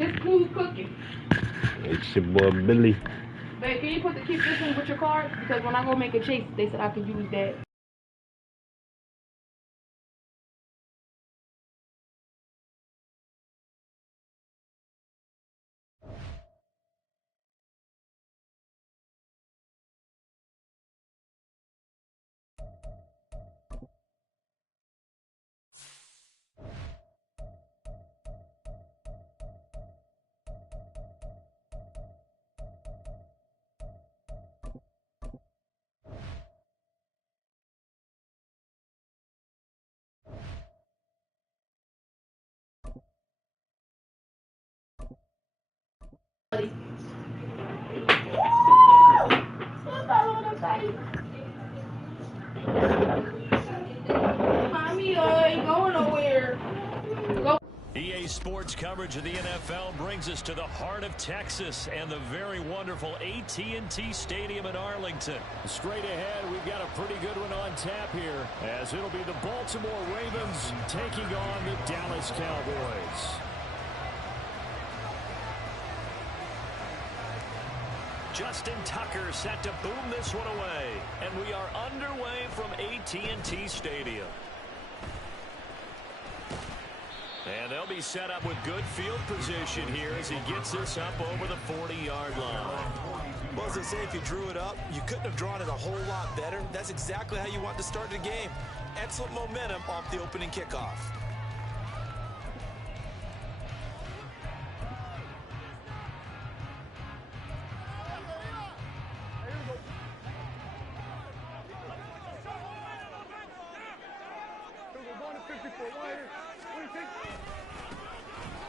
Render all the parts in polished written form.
His food cooking. It's your boy Billy. Babe, can you keep this one with your card? Because when I go make a chase, they said I could use that. Mommy, I ain't going nowhere. Go. EA Sports coverage of the NFL brings us to the heart of Texas and the very wonderful AT&T Stadium in Arlington. Straight ahead, we've got a pretty good one on tap here, as it'll be the Baltimore Ravens taking on the Dallas Cowboys. Justin Tucker set to boom this one away, and we are underway from AT&T Stadium. And they'll be set up with good field position here as he gets this up over the 40-yard line. Well, as they say, if you drew it up, you couldn't have drawn it a whole lot better. That's exactly how you want to start the game. Excellent momentum off the opening kickoff.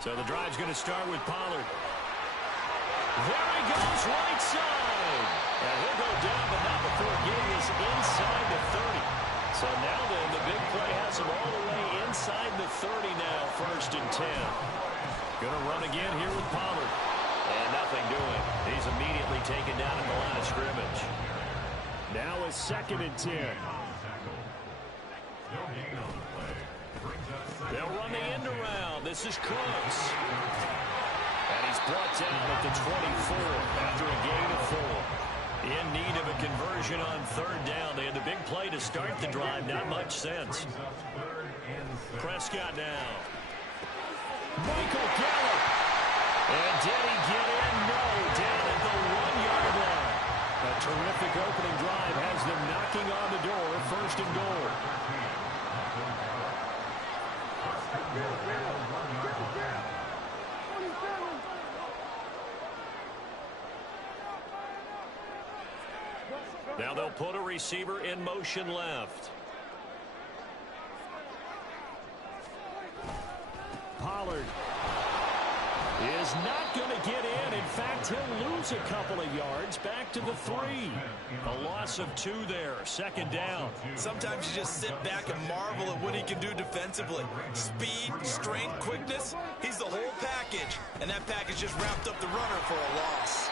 So the drive's going to start with Pollard. There he goes, right side. And he'll go down, but not before getting us inside the 30. So now then, the big play has him all the way inside the 30 now, 1st and 10. Going to run again here with Pollard. And nothing doing. He's immediately taken down at the line of scrimmage. Now a 2nd and 10. They'll run the end around. This is Crooks. And he's brought down at the 24 after a gain of 4. In need of a conversion on 3rd down. They had the big play to start the drive. Not much sense. Prescott now. Michael Gallup. And did he get in? No. Down at the 1-yard line. A terrific opening drive has them knocking on the door. 1st and goal. Now they'll put a receiver in motion left. Pollard is not going to get in. In fact, he'll lose a couple of yards back to the 3. A loss of 2 there. 2nd down. Sometimes you just sit back and marvel at what he can do defensively. Speed, strength, quickness. He's the whole package. And that package just wrapped up the runner for a loss.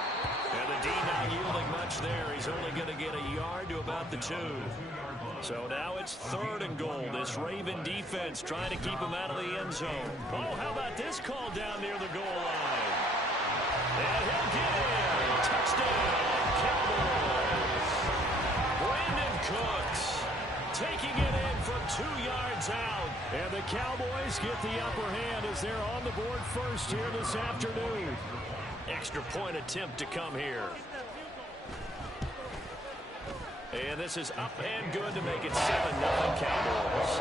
And the D not yielding much there. He's only going to get a yard to about the 2. So now it's 3rd and goal. This Raven defense trying to keep him out of the end zone. Oh, how about this call down near the goal line? And he'll get in. Touchdown, Cowboys. Brandon Cooks taking it in from 2 yards out. And the Cowboys get the upper hand as they're on the board first here this afternoon. Extra point attempt to come here. And this is up and good to make it 7-0 Cowboys.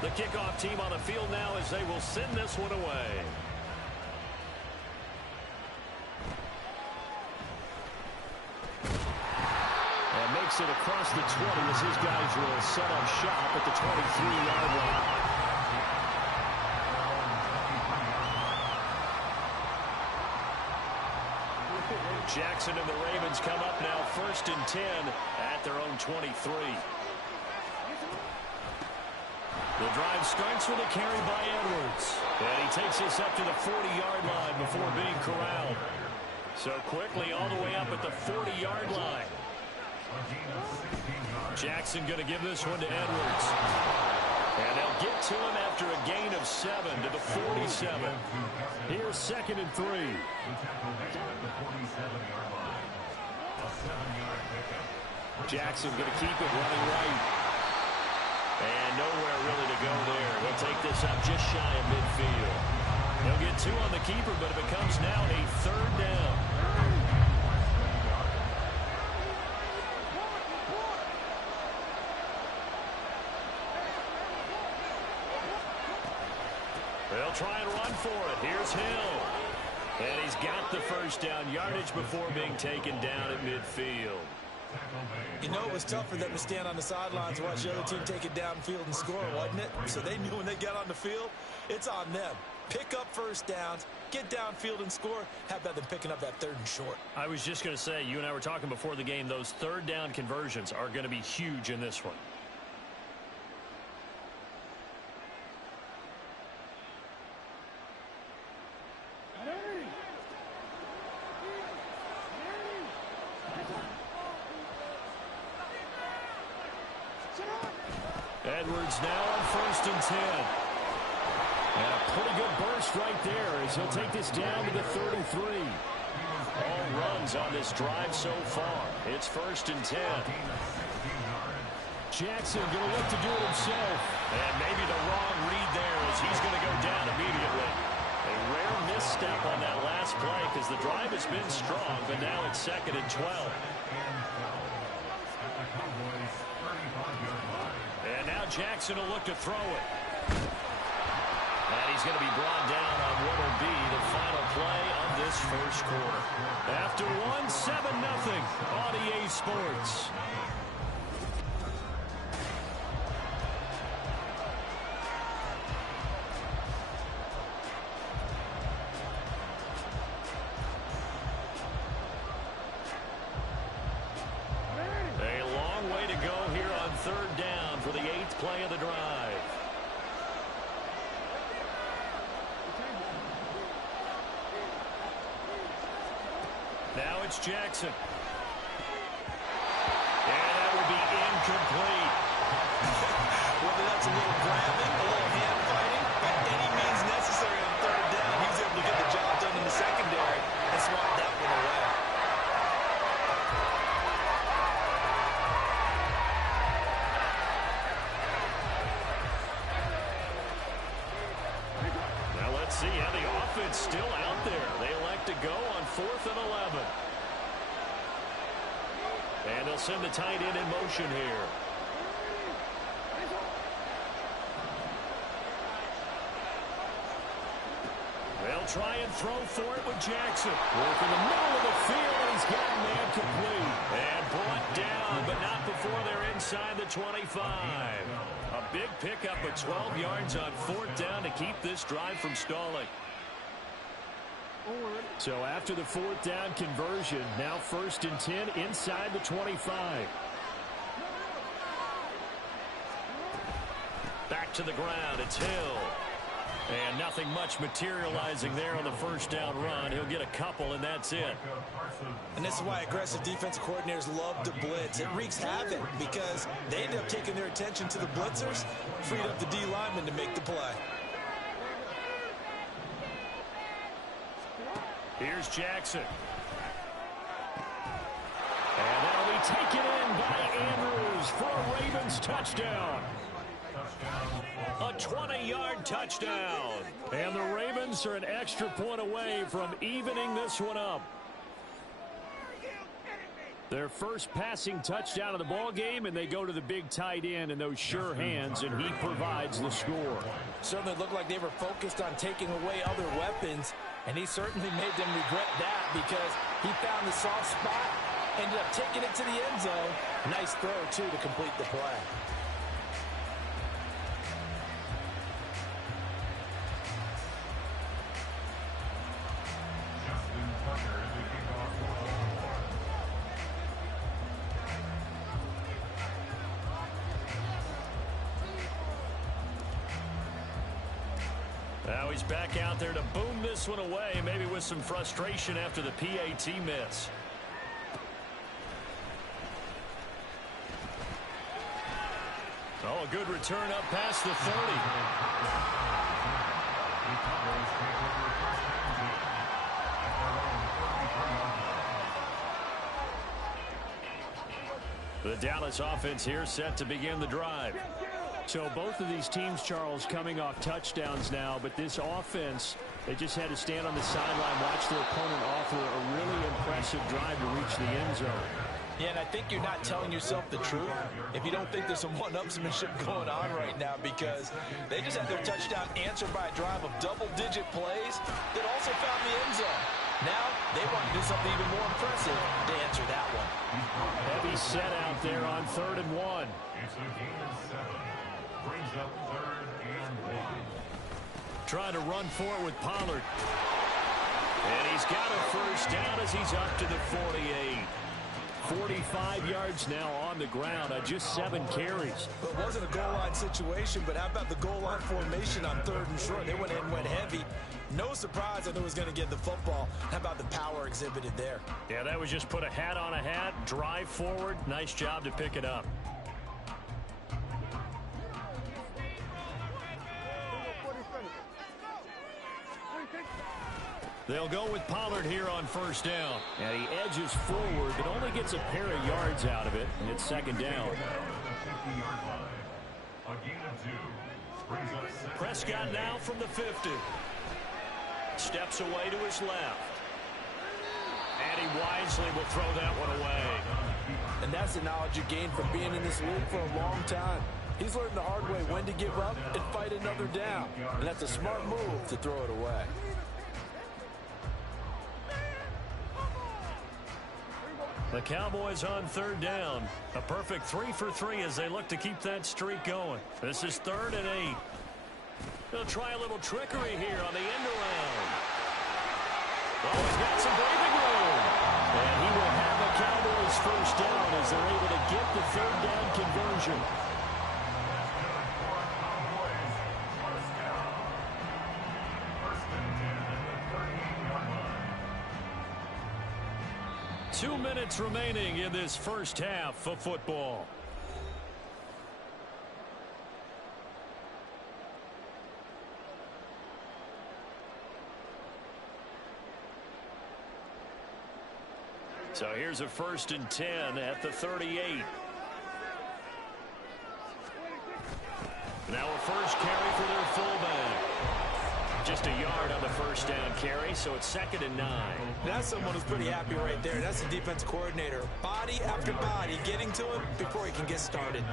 The kickoff team on the field now as they will send this one away. It across the 20 as his guys will set up shop at the 23-yard line. Jackson and the Ravens come up now 1st and 10 at their own 23. The drive starts with a carry by Edwards. And he takes this up to the 40-yard line before being corralled. So quickly all the way up at the 40-yard line. Jackson going to give this one to Edwards. And they'll get to him after a gain of 7 to the 47. Here's 2nd and 3. Jackson going to keep it running right. And nowhere really to go there. He'll take this up just shy of midfield. He'll get 2 on the keeper, but it becomes now a 3rd down. They'll try and run for it. Here's Hill. And he's got the first down yardage before being taken down at midfield. You know, it was tough for them to stand on the sidelines and watch the other team take it downfield and score, wasn't it? So they knew when they got on the field, it's on them. Pick up first downs, get downfield and score. How about them picking up that 3rd and short? I was just going to say, you and I were talking before the game, those 3rd down conversions are going to be huge in this one. Edwards now on 1st and 10. And a pretty good burst right there as he'll take this down to the 33. All runs on this drive so far. It's 1st and 10. Jackson going to look to do it himself. And maybe the wrong read there as he's going to go down immediately. A rare misstep on that last play because the drive has been strong, but now it's 2nd and 12. And now Jackson will look to throw it. And he's going to be brought down on what will be the final play of this first quarter. After 7-0 on EA Sports. A long way to go here on 3rd down for the 8th play of the drive. Now it's Jackson. And that will be incomplete. Whether that's a little grabbing, a little hand fighting, by any means necessary on 3rd down, he was able to get the job done in the secondary and swat that one away. Now let's see how the offense still out there. They elect to go on 4th and 11. And they'll send the tight end in motion here. They'll try and throw for it with Jackson. Work in the middle of the field, and he's got a man complete. And brought down, but not before they're inside the 25. A big pickup of 12 yards on 4th down to keep this drive from stalling. So after the 4th down conversion, now 1st and 10 inside the 25. Back to the ground, it's Hill. And nothing much materializing there on the first down run. He'll get a couple, and that's it. And this is why aggressive defensive coordinators love to blitz. It wreaks havoc because they end up taking their attention to the blitzers, freed up the D lineman to make the play. Here's Jackson. And that'll be taken in by Andrews for a Ravens touchdown. A 20-yard touchdown. And the Ravens are an extra point away from evening this one up. Their first passing touchdown of the ball game, and they go to the big tight end in those sure hands, and he provides the score. Certainly looked like they were focused on taking away other weapons, and he certainly made them regret that because he found the soft spot, ended up taking it to the end zone. Nice throw, too, to complete the play. Now he's back out there to boom this one away, maybe with some frustration after the PAT miss. Oh, a good return up past the 30. The Dallas offense here set to begin the drive. So both of these teams, Charles, coming off touchdowns now, but this offense, they just had to stand on the sideline, watch their opponent offer a really impressive drive to reach the end zone. Yeah, and I think you're not telling yourself the truth if you don't think there's some one-upsmanship going on right now, because they just had their touchdown answered by a drive of double-digit plays that also found the end zone. Now they want to do something even more impressive to answer that one. Heavy set out there on 3rd and 1. Brings up 3rd and 1. Trying to run for it with Pollard. And he's got a first down as he's up to the 48. 45 yards now on the ground on just 7 carries. It wasn't a goal line situation, but how about the goal line formation on 3rd and short? They went in and went heavy. No surprise I knew he was going to get the football. How about the power exhibited there? Yeah, that was just put a hat on a hat, drive forward. Nice job to pick it up. They'll go with Pollard here on 1st down. And he edges forward, but only gets a pair of yards out of it, and it's 2nd down. Prescott now from the 50. Steps away to his left. And he wisely will throw that one away. And that's the knowledge you gain from being in this league for a long time. He's learned the hard way when to give up and fight another down. And that's a smart move to throw it away. The Cowboys on 3rd down. A perfect 3 for 3 as they look to keep that streak going. This is 3rd and 8. They'll try a little trickery here on the end around. Oh, he's got some breathing room. And he will have a Cowboys first down as they're able to get the 3rd down conversion. Two minutes remaining in this first half of football. So here's a 1st and 10 at the 38. Now a first carry for their fullback. Just a yard on the first down carry, so it's 2nd and 9. That's someone who's pretty happy right there. That's the defense coordinator. Body after body getting to him before he can get started.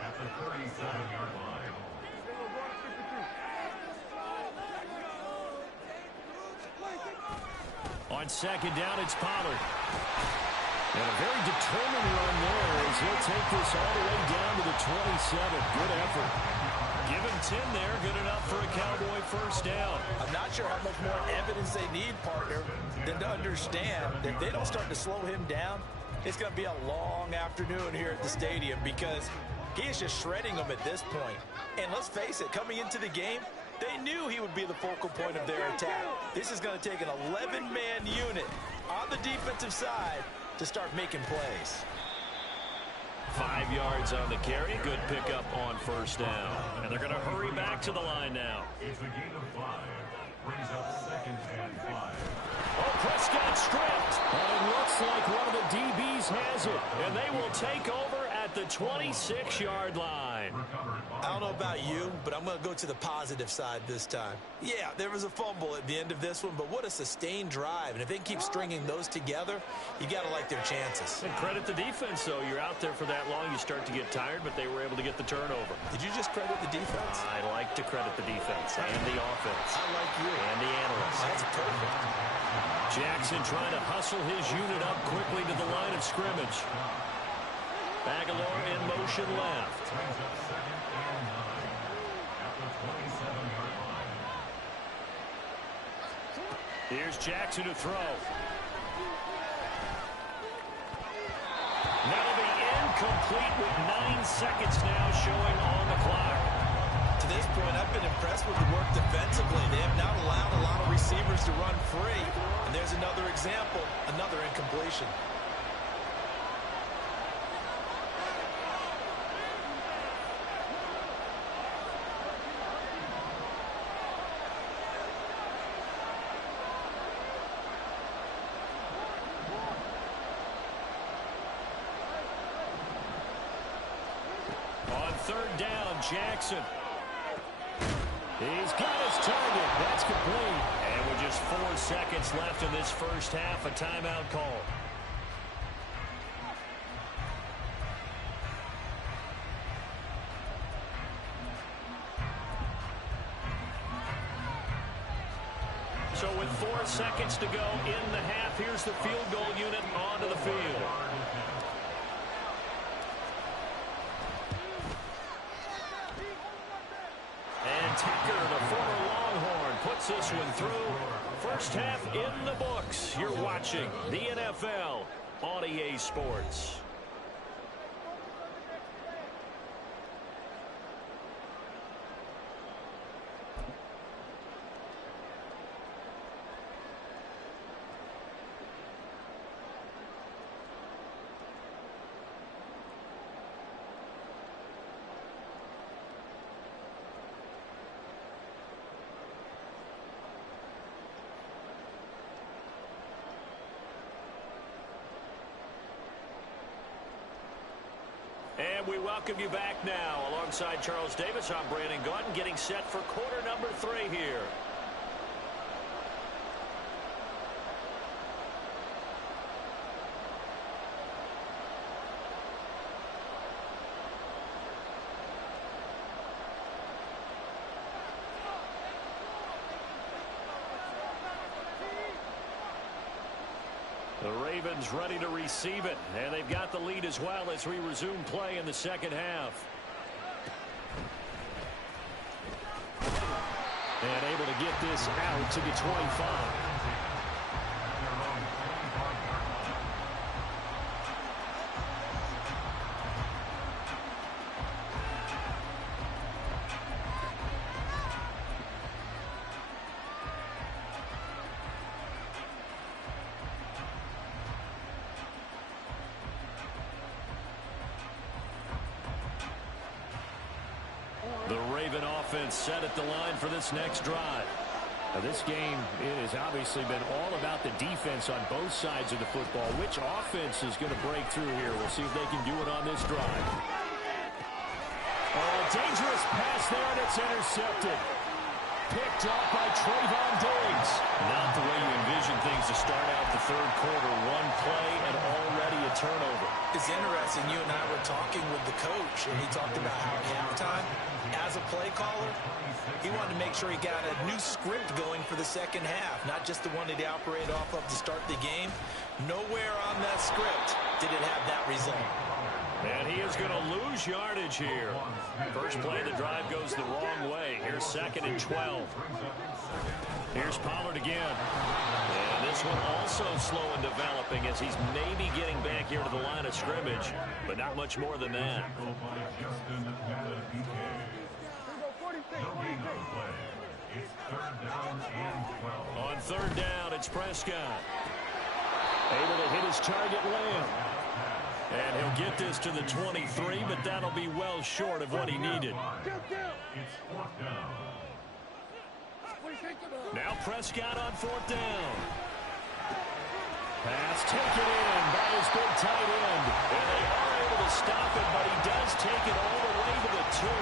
At the 37-yard line. On 2nd down, it's Pollard. And a very determined run there as he'll take this all the way down to the 27. Good effort. Give him 10 there. Good enough for a Cowboy first down. I'm not sure how much more evidence they need, partner, than to understand that if they don't start to slow him down, it's going to be a long afternoon here at the stadium, because he is just shredding them at this point. And let's face it, coming into the game, they knew he would be the focal point of their attack. This is going to take an 11-man unit on the defensive side to start making plays. 5 yards on the carry. Good pickup on first down. And they're going to hurry back to the line now. It's a gain of 5. Brings up 2nd and 5. Oh, Prescott stripped. And it looks like one of the DBs has it. And they will take over at the 26-yard line. I don't know about you, but I'm going to go to the positive side this time. Yeah, there was a fumble at the end of this one, but what a sustained drive. And if they keep stringing those together, you got to like their chances. And credit the defense, though. You're out there for that long, you start to get tired, but they were able to get the turnover. Did you just credit the defense? I like to credit the defense and the offense. I like you. And the analysts. That's perfect. Jackson trying to hustle his unit up quickly to the line of scrimmage. Aguilar in motion left. Brings up 2nd and 9. At the 27-yard line. Here's Jackson to throw. That'll be incomplete with 9 seconds now showing on the clock. To this point, I've been impressed with the work defensively. They have not allowed a lot of receivers to run free. And there's another example, another incompletion. On third down, Jackson. He's got his target. That's complete. And with just 4 seconds left in this first half, a timeout call. So with 4 seconds to go in the half, here's the field goal unit onto the field. And Tucker, the former Longhorn, puts this one through. First half in the books. You're watching the NFL on EA Sports. And we welcome you back now. Alongside Charles Davis, I'm Brandon Gaudin, getting set for quarter number 3 here. The Ravens ready to receive it, and they've got the lead as well as we resume play in the second half. And able to get this out to the 25. The Raven offense set at the line for this next drive. Now this game, it has obviously been all about the defense on both sides of the football. Which offense is going to break through here? We'll see if they can do it on this drive. Oh, a dangerous pass there, and it's intercepted. Picked off by Trayvon Diggs. Not the way you envision things to start out the third quarter. One play and already a turnover. It's interesting. You and I were talking with the coach, and he talked about how at halftime, as a play caller, he wanted to make sure he got a new script going for the second half, not just the one that he operated off of to start the game. Nowhere on that script did it have that result. And he is going to lose yardage here. First play of the drive goes the wrong way. Here's 2nd and 12. Here's Pollard again. And this one also slow in developing as he's maybe getting back here to the line of scrimmage, but not much more than that. On third down, it's Prescott. Able to hit his target, Lamb. And he'll get this to the 23, but that'll be well short of what he needed. Now Prescott on 4th down. Pass taken in by his big tight end. And they are able to stop it, but he does take it all the way to the 2.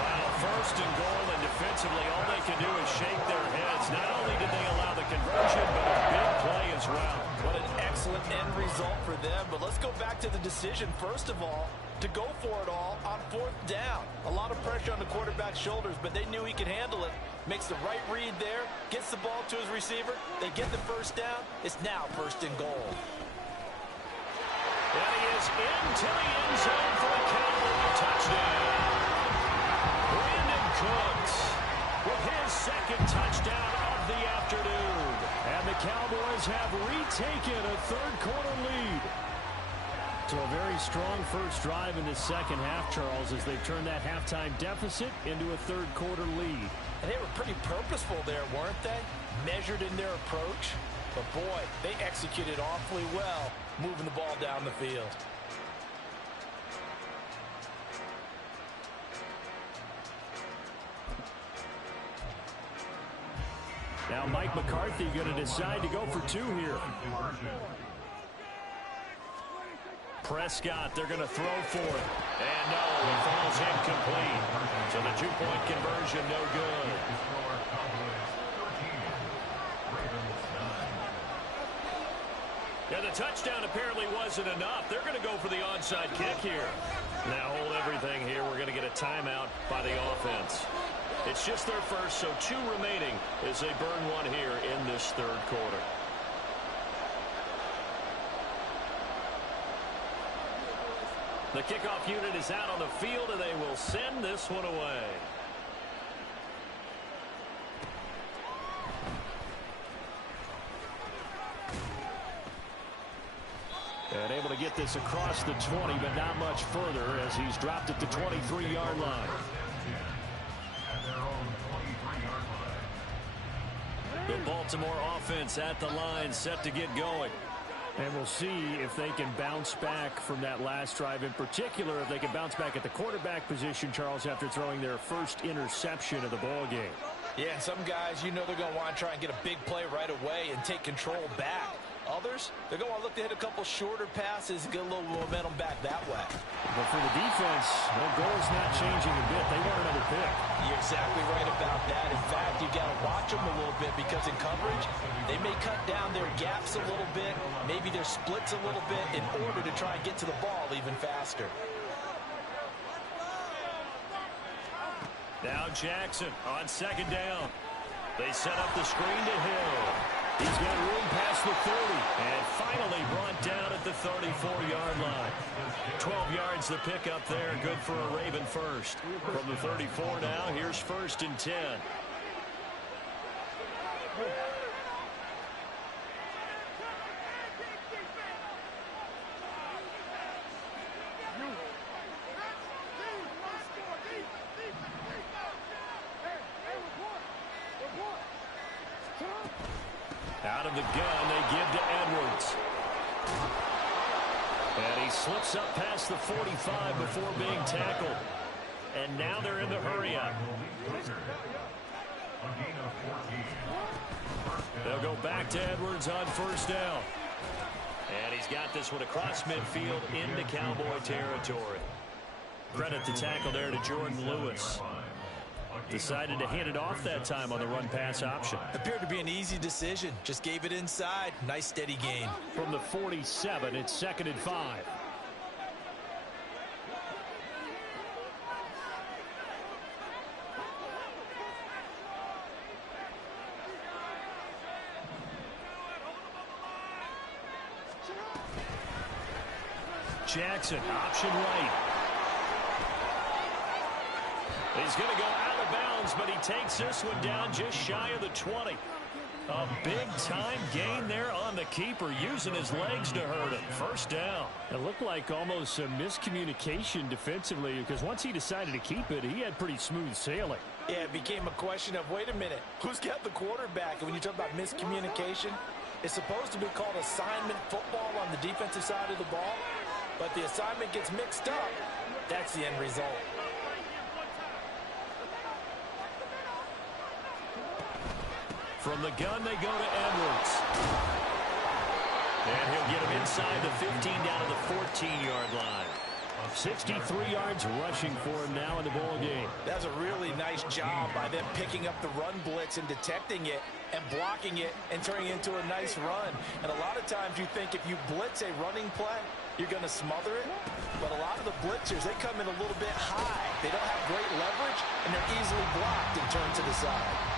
Wow, 1st and goal, and defensively all they can do is shake their heads. Not only did they allow the conversion, but a big play as well. What an excellent end result for them. But let's go back to the decision, first of all, to go for it all on 4th down. A lot of pressure on the quarterback's shoulders, but they knew he could handle it. Makes the right read there, gets the ball to his receiver. They get the first down. It's now 1st and goal. And he is into the end zone for the Cowboys touchdown. Brandon Cooks with his 2nd touchdown of the afternoon. And the Cowboys have retaken a third quarter lead. So a very strong first drive in the second half, Charles, as they've turned that halftime deficit into a third-quarter lead. And they were pretty purposeful there, weren't they? Measured in their approach. But, boy, they executed awfully well moving the ball down the field. Now Mike McCarthy going to decide to go for two here. Prescott, they're going to throw for it. And no, it falls incomplete. So the two-point conversion, no good. Yeah, the touchdown apparently wasn't enough. They're going to go for the onside kick here. Now hold everything here. We're going to get a timeout by the offense. It's just their first, so 2 remaining as they burn one here in this third quarter. The kickoff unit is out on the field, and they will send this one away. And able to get this across the 20, but not much further as he's dropped at the 23-yard line. The Baltimore offense at the line, set to get going. And we'll see if they can bounce back from that last drive. In particular, if they can bounce back at the quarterback position, Charles, after throwing their first interception of the ball game. Yeah, some guys, you know they're going to want to try and get a big play right away and take control back. Others, they're going to want to look to hit a couple shorter passes, get a little momentum back that way. But for the defense, their goal's not changing a bit. They want another pick. You're exactly right about that. In fact, you've got to watch them a little bit because in coverage, they may cut down their gaps a little bit, maybe their splits a little bit in order to try and get to the ball even faster. Now Jackson on second down. They set up the screen to Hill. He's got room past the 30 and finally brought down at the 34-yard line. 12 yards the pickup there, good for a Raven first. From the 34 now, here's 1st and 10. Out of the gun, they give to Edwards. And he slips up past the 45 before being tackled. And now they're in the hurry-up. They'll go back to Edwards on 1st down. And he's got this one across midfield into Cowboy territory. Credit the tackle there to Jordan Lewis. Decided to hand it off that time on the run-pass option. Appeared to be an easy decision. Just gave it inside. Nice steady gain. From the 47, it's 2nd and 5. Jackson, option right. He's going to go out of bounds, but he takes this one down just shy of the 20. A big-time gain there on the keeper, using his legs to hurt him. 1st down. It looked like almost some miscommunication defensively, because once he decided to keep it, he had pretty smooth sailing. Yeah, it became a question of, wait a minute, who's got the quarterback? And when you talk about miscommunication, it's supposed to be called assignment football on the defensive side of the ball, but the assignment gets mixed up. That's the end result. From the gun, they go to Edwards. And he'll get him inside the 15 down to the 14-yard line. 63 yards rushing for him now in the ball game. That's a really nice job by them picking up the run blitz and detecting it and blocking it and turning it into a nice run. And a lot of times you think if you blitz a running play, you're going to smother it. But a lot of the blitzers, they come in a little bit high. They don't have great leverage, and they're easily blocked and turned to the side.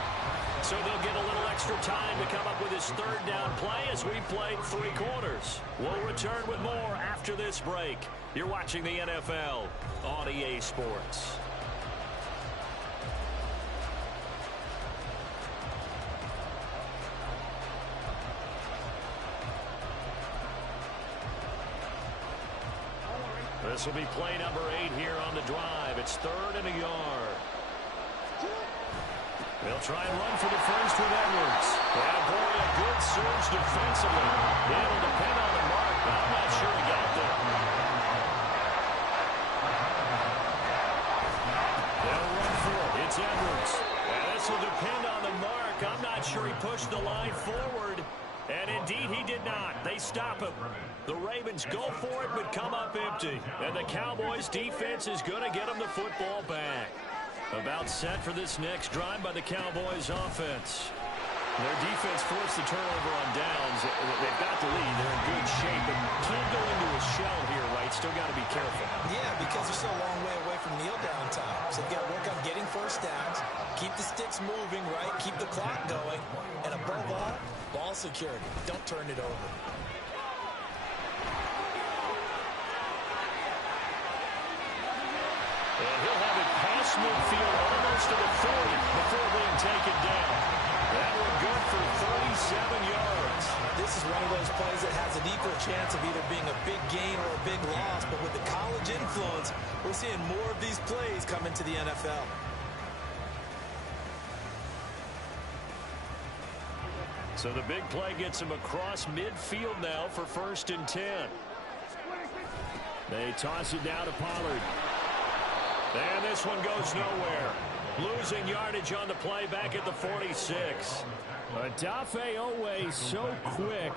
So they'll get a little extra time to come up with his 3rd down play as we played 3 quarters. We'll return with more after this break. You're watching the NFL on EA Sports. This will be play number 8 here on the drive. It's 3rd and a yard. They'll try and run for the first with Edwards. And boy, a good surge defensively. It'll depend on the mark, but I'm not sure he got there. They'll run for it. It's Edwards. And this will depend on the mark. I'm not sure he pushed the line forward. And indeed, he did not. They stop him. The Ravens go for it, but come up empty. And the Cowboys' defense is going to get them the football back. About set for this next drive by the Cowboys' offense. Their defense forced the turnover on downs. They've got the lead. They're in good shape, but can't go into a shell here, right? Still got to be careful. Yeah, because they're still a long way away from kneel down time. So they've got to work on getting first downs, keep the sticks moving, right? Keep the clock going. And above all, ball security. Don't turn it over. And he'll have it past midfield almost to the 40 before being taken down. That one good for 37 yards. This is one of those plays that has an equal chance of either being a big gain or a big loss. But with the college influence, we're seeing more of these plays come into the NFL. So the big play gets him across midfield now for 1st and 10. They toss it down to Pollard. And this one goes nowhere. Losing yardage on the play back at the 46. Odafe Owe so quick,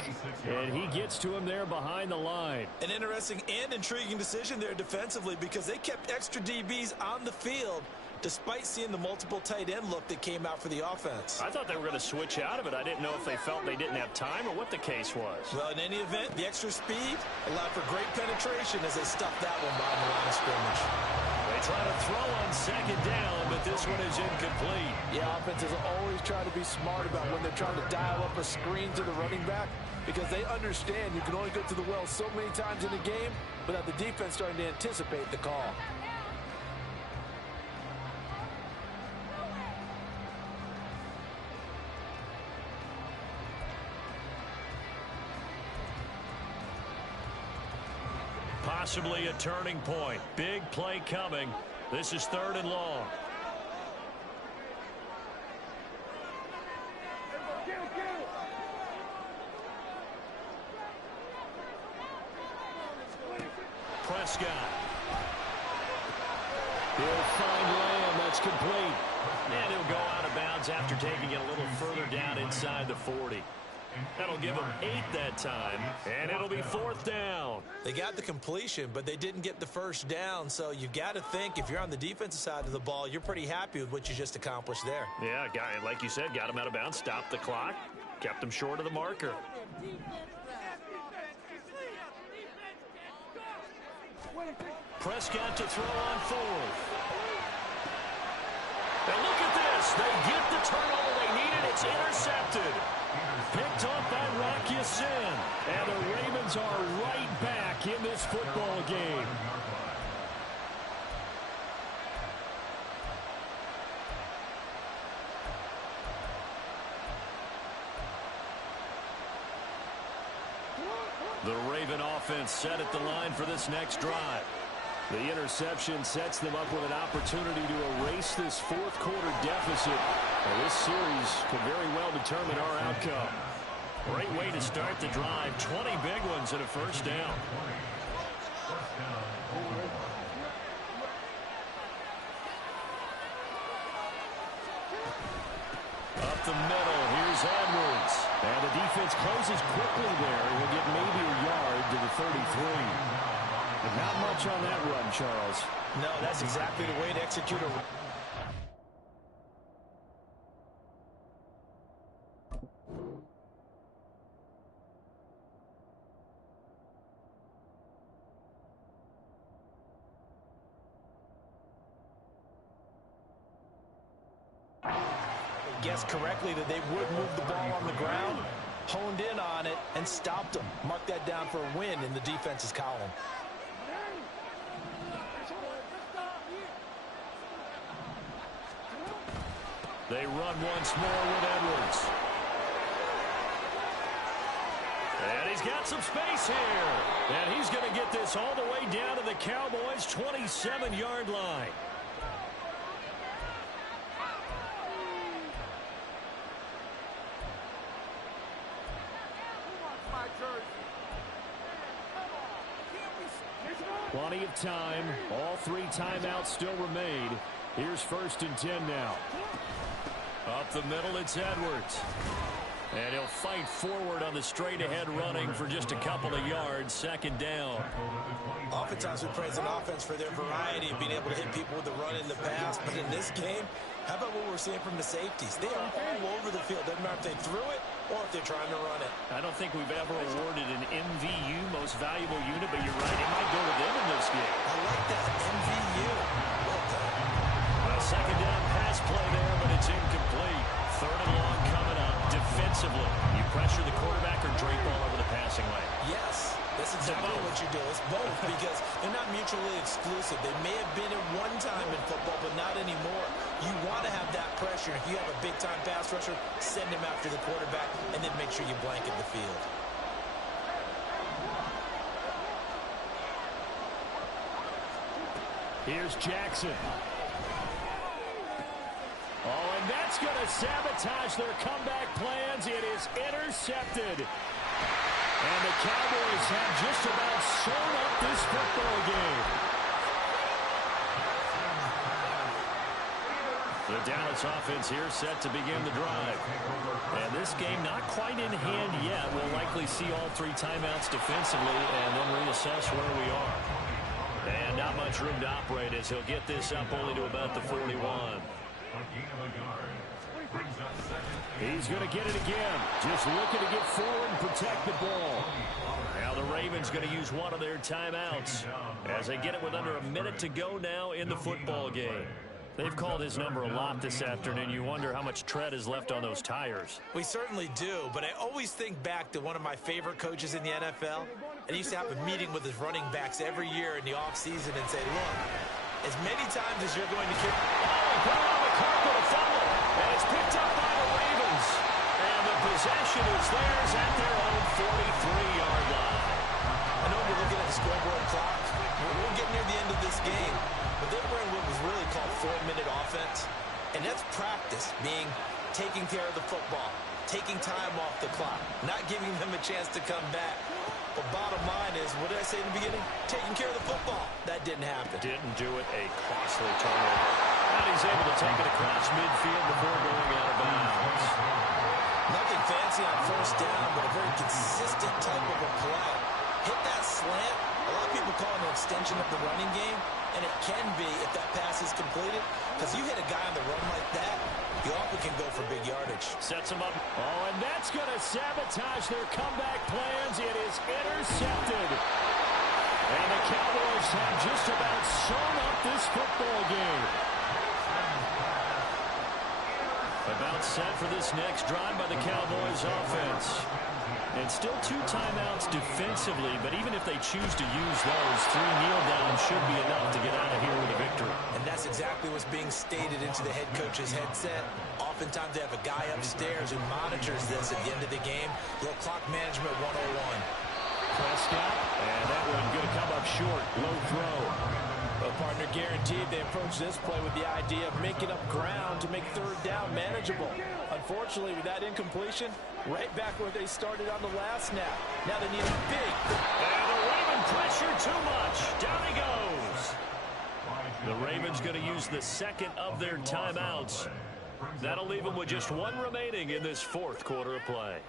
and he gets to him there behind the line. An interesting and intriguing decision there defensively because they kept extra DBs on the field despite seeing the multiple tight end look that came out for the offense. I thought they were going to switch out of it. I didn't know if they felt they didn't have time or what the case was. Well, in any event, the extra speed allowed for great penetration as they stuffed that one behind the line of scrimmage. They try to throw on 2nd down, but this one is incomplete. Yeah, offenses always try to be smart about when they're trying to dial up a screen to the running back because they understand you can only go to the well so many times in a game without the defense starting to anticipate the call. Possibly a turning point. Big play coming. This is 3rd and long. Prescott. He'll find Lamb. That's complete. And he'll go out of bounds after taking it a little further down inside the 40. That'll give them 8 that time, and it'll be 4th down. They got the completion, but they didn't get the first down, so you got to think if you're on the defensive side of the ball, you're pretty happy with what you just accomplished there. Yeah, like you said, got him out of bounds, stopped the clock, kept him short of the marker. Prescott to throw on 4th. And look at this. They get the turnover they needed. It's intercepted. Picked off by Rock Ya-Sin. And the Ravens are right back in this football game. The Raven offense set at the line for this next drive. The interception sets them up with an opportunity to erase this 4th quarter deficit. Well, this series could very well determine our outcome. Great way to start the drive. 20 big ones and a first down. Up the middle, here's Edwards. And the defense closes quickly there. He'll get maybe a yard to the 33. But not much on that run, Charles. No, that's exactly the way to execute a... Guessed correctly that they would move the ball on the ground, honed in on it, and stopped them. Mark that down for a win in the defense's column. They run once more with Edwards. And he's got some space here. And he's going to get this all the way down to the Cowboys' 27-yard line. Plenty of time. All 3 timeouts still remain. Here's 1st and 10 now. Up the middle, it's Edwards. And he'll fight forward on the straight-ahead running for just a couple of yards. 2nd down. Oftentimes we praise an offense for their variety of being able to hit people with the run and the pass. But in this game, how about what we're seeing from the safeties? They are all over the field. Doesn't matter if they threw it or if they're trying to run it. I don't think we've ever awarded an MVU, most valuable unit, but you're right, it might go to them in this game. I like that, MVU. Well done. A 2nd down pass play there, but it's incomplete. 3rd and long coming up. Defensively, you pressure the quarterback or drape all over the passing lane? Yes, that's exactly what you do. It's both because they're not mutually exclusive. They may have been at one time in football, but not anymore. You want to have that pressure. If you have a big-time pass rusher, send him after the quarterback, and then make sure you blanket the field. Here's Jackson. Oh, and that's going to sabotage their comeback plans. It is intercepted. And the Cowboys have just about sewn up this football game. The Dallas offense here set to begin the drive. And this game not quite in hand yet. We'll likely see all 3 timeouts defensively and then reassess where we are. And not much room to operate as he'll get this up only to about the 41. He's going to get it again. Just looking to get forward and protect the ball. Now the Ravens going to use one of their timeouts as they get it with under a minute to go now in the football game. They've called his number a lot this afternoon. You wonder how much tread is left on those tires. We certainly do, but I always think back to one of my favorite coaches in the NFL. And he used to have a meeting with his running backs every year in the offseason and say, look, as many times as you're going to kick... Oh, he put it on the carpet, a fumble. And it's picked up by the Ravens. And the possession is theirs at their own 43-yard line. I know you're looking at the scoreboard clock. We're getting near the end of this game. But they were in what was really called 4-minute offense. And that's practice, meaning taking care of the football, taking time off the clock, not giving them a chance to come back. But bottom line is, what did I say in the beginning? Taking care of the football. That didn't happen. Didn't do it. A costly turnover. And he's able to take it across midfield before going out of bounds. Nothing fancy on 1st down, but a very consistent type of a play. Hit that slant. A lot of people call it an extension of the running game, and it can be if that pass is completed. Because you hit a guy on the run like that, you often can go for big yardage. Sets him up. Oh, and that's going to sabotage their comeback plans. It is intercepted. And the Cowboys have just about sewn up this football game. About set for this next drive by the Cowboys offense. And still 2 timeouts defensively, but even if they choose to use those, 3 kneel downs should be enough to get out of here with a victory. And that's exactly what's being stated into the head coach's headset. Oftentimes they have a guy upstairs who monitors this at the end of the game. Little clock management 101. Prescott, and that one going to come up short. Low throw. Well, partner, guaranteed they approach this play with the idea of making up ground to make 3rd down manageable. Unfortunately, with that incompletion, right back where they started on the last snap. Now they need a big... And the Raven pressure too much. Down he goes. The Ravens going to use the 2nd of their timeouts. That'll leave them with just 1 remaining in this 4th quarter of play.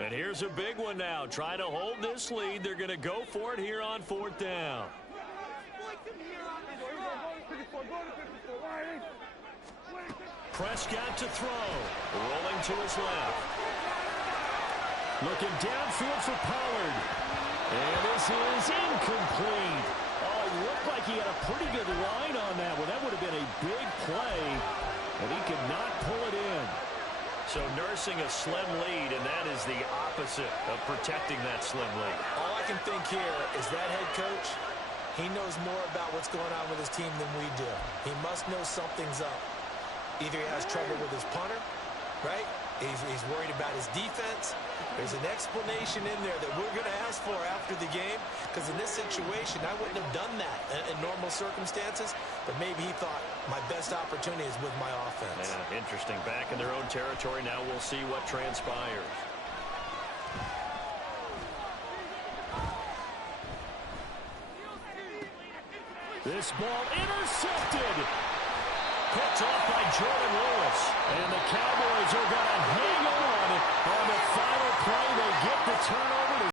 And here's a big one now. Trying to hold this lead. They're going to go for it here on 4th down. Prescott to throw. Rolling to his left. Looking downfield for Pollard. And this is incomplete. Oh, it looked like he had a pretty good line on that one. That would have been a big play. And he could not pull it in. So nursing a slim lead, and that is the opposite of protecting that slim lead. All I can think here is that head coach, he knows more about what's going on with his team than we do. He must know something's up. Either he has trouble with his punter, right? He's worried about his defense. There's an explanation in there that we're going to ask for after the game, because in this situation, I wouldn't have done that in normal circumstances, but maybe he thought my best opportunity is with my offense. Yeah, interesting. Back in their own territory. Now we'll see what transpires. This ball intercepted. Picked off by Jordan Lewis. And the Cowboys are going to hang on the final play. They get the turnover.